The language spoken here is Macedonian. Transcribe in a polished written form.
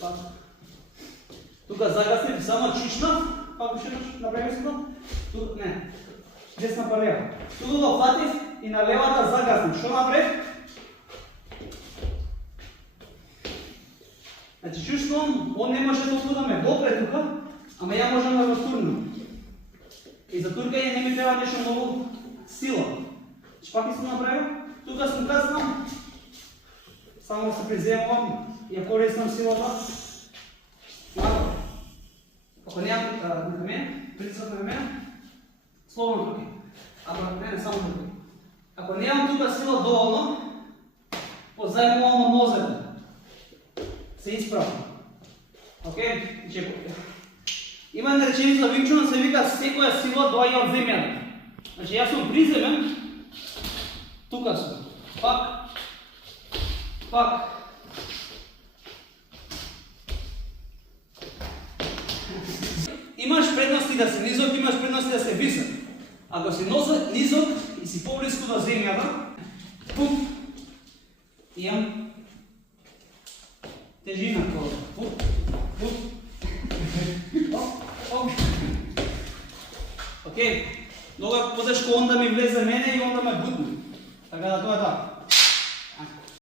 Пак. Тука загасни, само чучна, пак уште направи се. Тук не. Десна па лева. Тука го фатив и на левата загасни. Што направив? Значи чувствувам, он не може толку да ме допре тука, ама ја можам да го турнам. И за туркање не ми треба нешто многу сила. Значи пак искам направил, тука сум каснам, само се приземувам, ја користам силата. Ако немам на мен, притисок на мен, слободно тука. Не, само тука. Ако немам тука сила доволно, позајмувам од нозете. Се исправам. Океј? Има една реченица во винчуна, се вика секоја сила доаѓа од земјата. Значи јас сум приземен, тука сум. Пак. Имаш предности да си низок, имаш предности да се висок. Ако си низок и си поблиску до земјата, пуп, имам тежина тоа. Пуп. Океј, многу е потешко он да ми влезе мене и он да ме бутне. Така да тоа е така.